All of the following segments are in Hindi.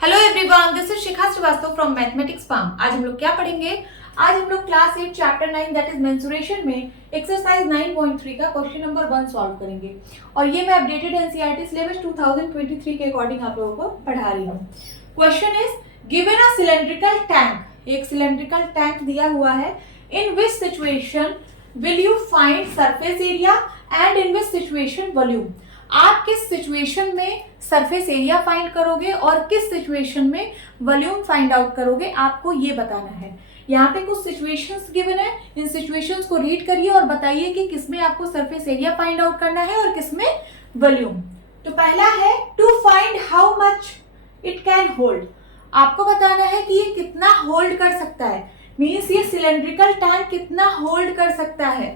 Hello everyone, this is Shikha Srivastava from mathematics farm. आज हम लोग क्या पढ़ेंगे? आज हम लोग class 8 chapter 9 that is mensuration में एक्सरसाइज 9.3 का क्वेश्चन नंबर 1 सॉल्व करेंगे। और ये मैं अपडेटेड एनसीईआरटी सिलेबस 2023 के अकॉर्डिंग आप लोगों को पढ़ा रही हूँ। Question is given a cylindrical tank, एक सिलेंड्रिकल टैंक दिया हुआ है। In which situation will you find surface area and in which situation volume. आप किस सिचुएशन में सरफेस एरिया फाइंड करोगे और किस सिचुएशन में वॉल्यूम फाइंड आउट करोगे, आपको ये बताना है। यहाँ पे कुछ सिचुएशंस गिवन है, इन सिचुएशंस को रीड करिए और बताइए कि किसमें आपको सरफेस एरिया फाइंड आउट करना है और किसमें वॉल्यूम। तो पहला है to find how much it can hold. आपको बताना है कि ये कितना होल्ड कर सकता है, मीन्स ये सिलेंड्रिकल टैंक कितना होल्ड कर सकता है,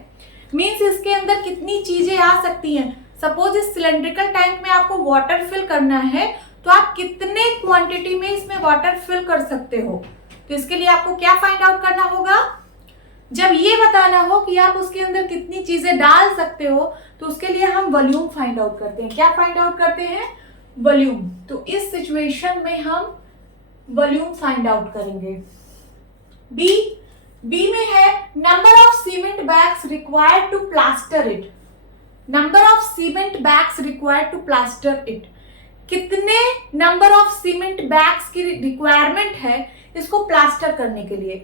मीन्स इसके अंदर कितनी चीजें आ सकती हैं। सपोज इस सिलेंड्रिकल टैंक में आपको वाटर फिल करना है तो आप कितने क्वांटिटी में इसमें वाटर फिल कर सकते हो। तो इसके लिए आपको क्या फाइंड आउट करना होगा? जब ये बताना हो कि आप उसके अंदर कितनी चीजें डाल सकते हो तो उसके लिए हम वॉल्यूम फाइंड आउट करते हैं। क्या फाइंड आउट करते हैं? वॉल्यूम। तो इस सिचुएशन में हम वॉल्यूम फाइंड आउट करेंगे। बी में है number of cement bags required to plaster it. Number of cement bags required to plaster it. कितने नंबर ऑफ सीमेंट बैग्स की रिक्वायरमेंट है इसको प्लास्टर करने के लिए।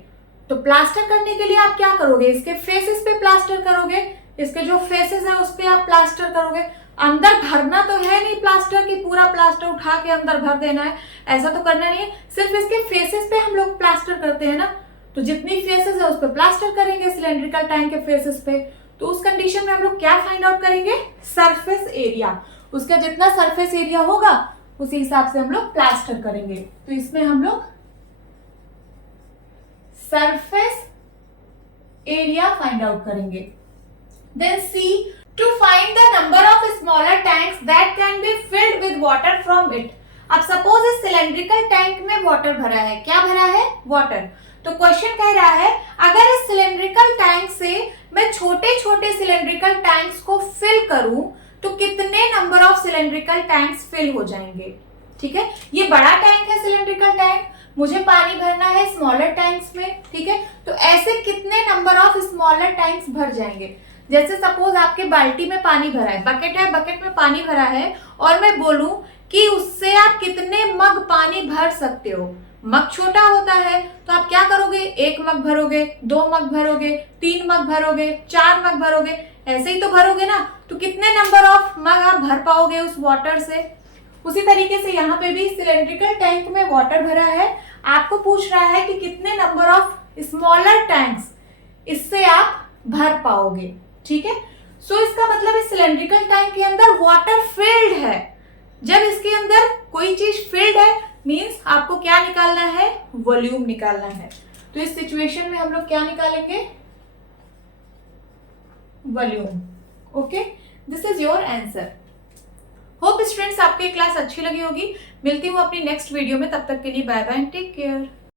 तो प्लास्टर करने के लिए आप क्या करोगे? इसके फेसेस पे प्लास्टर करोगे, इसके जो फेसेस है उस पे आप प्लास्टर करोगे। अंदर भरना तो है नहीं प्लास्टर की, पूरा प्लास्टर उठा के अंदर भर देना है, ऐसा तो करना नहीं है। सिर्फ इसके फेसेस पे हम लोग प्लास्टर करते हैं ना, तो जितनी फेसेस है उस पर प्लास्टर करेंगे सिलेंड्रिकल टैंक के फेसेस पे। तो उस कंडीशन में हम लोग क्या फाइंड आउट करेंगे? Surface area. उसका जितना सरफेस एरिया होगा उसी हिसाब से हम लोग प्लास्टर करेंगे। तो इसमें हम लोग सरफेस एरिया फाइंड आउट करेंगे। Then C to find the number of smaller tanks that can be filled with water from it. अब सपोज इस सिलेंड्रिकल टैंक में वाटर भरा है। क्या भरा है? वाटर। तो क्वेश्चन कह रहा है अगर इस सिलेंड्रिकल टैंक से मैं छोटे छोटे सिलेंड्रिकल टैंक्स को फिल करूं तो कितने number of cylindrical tanks fill हो जाएंगे। ठीक है, ये बड़ा टैंक है सिलेंड्रिकल टैंक, मुझे पानी भरना है स्मॉलर टैंक्स में। ठीक है, तो ऐसे कितने नंबर ऑफ स्मॉलर टैंक्स भर जाएंगे। जैसे सपोज आपके बाल्टी में पानी भरा है, बकेट में पानी भरा है और मैं बोलूं कि उससे आप कितने मग पानी भर सकते हो। मग छोटा होता है तो आप क्या करोगे? 1 मग भरोगे, 2 मग भरोगे, 3 मग भरोगे, 4 मग भरोगे, ऐसे ही तो भरोगे ना। तो कितने नंबर ऑफ मग आप भर पाओगे उस वाटर से। उसी तरीके से यहाँ पे भी सिलेंड्रिकल टैंक में वाटर भरा है, आपको पूछ रहा है कि कितने नंबर ऑफ स्मॉलर टैंक्स इससे आप भर पाओगे। ठीक है, सो इसका मतलब इस सिलेंड्रिकल टैंक के अंदर वाटर फिल्ड है। जब इसके अंदर कोई चीज फिल्ड है मीन्स आपको क्या निकालना है? वॉल्यूम निकालना है। तो इस सिचुएशन में हम लोग क्या निकालेंगे? Volume. Okay, this is your answer. Hope students आपको ये क्लास अच्छी लगी होगी। मिलती हूँ अपनी नेक्स्ट वीडियो में, तब तक के लिए बाय बाय, टेक केयर।